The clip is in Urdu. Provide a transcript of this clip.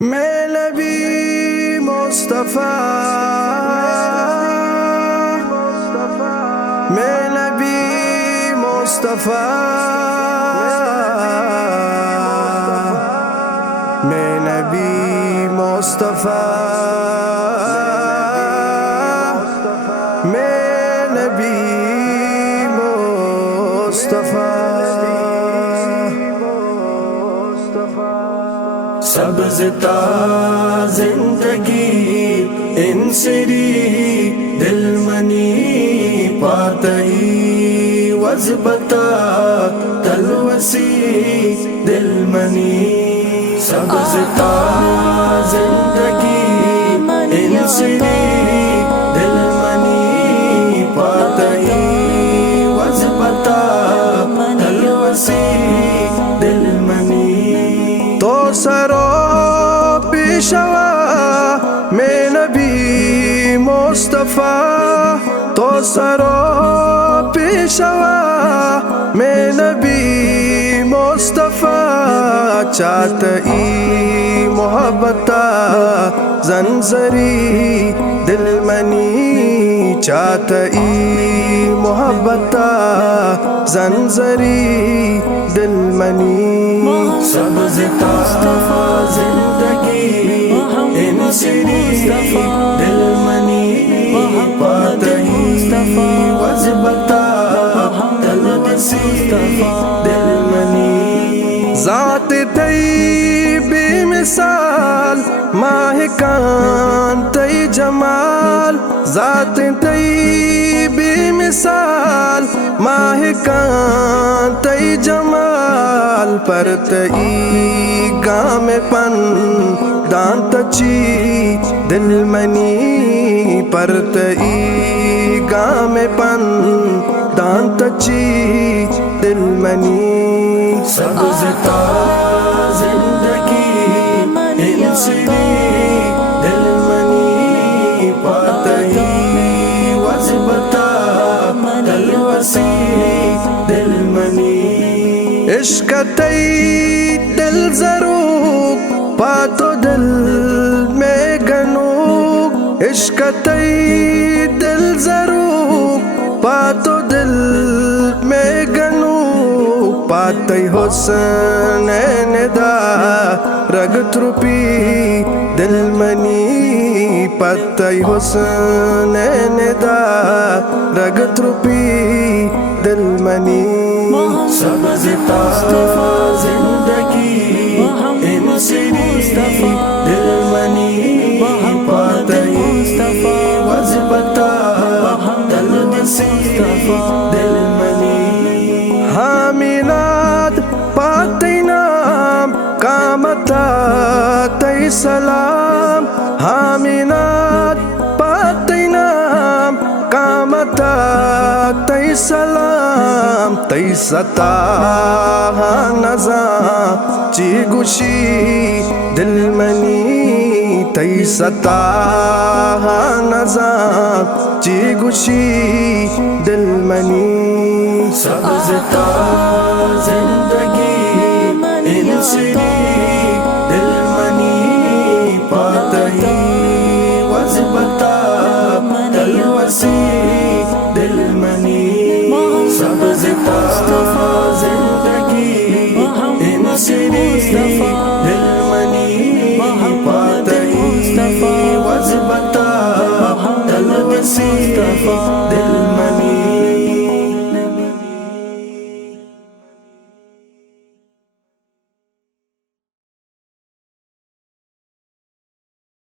میں نبی مصطفیٰ، میں نبی مصطفیٰ، میں نبی مصطفیٰ، میں نبی مصطفیٰ۔ سبز تا زندگی انسری دل منی پاتئی وزبتا تلوسی دل منی۔ سبز تا زندگی انسری دل منی پاتئی وزبتا تلوسی دل منی۔ تو سرو پیشوا میں نبی مصطفیٰ، تو سرو پیشوا میں نبی مصطفیٰ۔ چاہتئی محبتا زنزری دل منی، چاہتئی محبتا زنزری دل منی۔ سبز تا زندگی انسری دل منی پاتئی وزبتا تلوسی دل منی۔ ذات تئی بے مثال ماہکان تئی جمال، ذات تئی بے مثال ماہکان تئی جمال۔ پرتئی گام پن دان تچی دل منی، پرتئی گام پن دان تچی دل منی۔ سبز تا زندگی انسری دل منی پاتئی وزبتا تلوسی دل منی۔ عشق تئی دل ضرور پاتو دل میں گنوک، عشق تئی دل ضرور پاتو دل میں گنوک۔ پاتی حسن ندا رگ ترپی دل منی، پاتی حسن ندا رگ ترپی دل منی۔ سبز تا زندگی انسری دل منی پاتئی وزبتا تلوسی دل منی۔ حاملات پاتی نام کامتا تئی سلام، حاملات پاتی نام کامتا تئی سلام۔ تئی ستا نزاں چی گوشی دل منی، تئی ستا نزاں چی گوشی دل منی۔ سبز تا زندگی انسری دل منی پاتئی وزبتا تلوسی دل منی۔ سبز تا زندگی انسری دل منی پاتئی